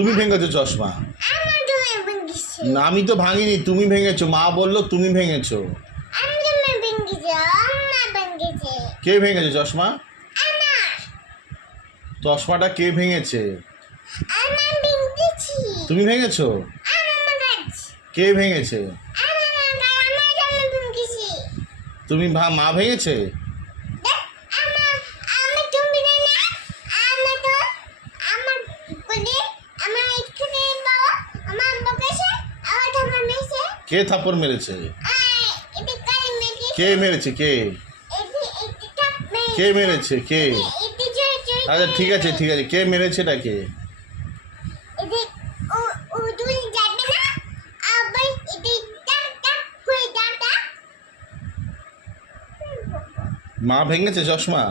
তুমি ভেঙেছো চশমা। না আমি তো ভাঙিনি, তুমি ভেঙেছো। মা বললো তুমি ভেঙেছো। কে ভেঙেছে চশমা? চশমাটা কে ভেঙেছে? তুমি ভেঙেছো? কে ভেঙেছে? তুমি মা ভেঙেছে? কে থাপ্পড় মেরেছে? কে মেরেছে? কে কে মেরেছে? কে? আচ্ছা ঠিক আছে ঠিক আছে, কে মেরেছে? এটা কে? মা ভেঙেছে চশমা?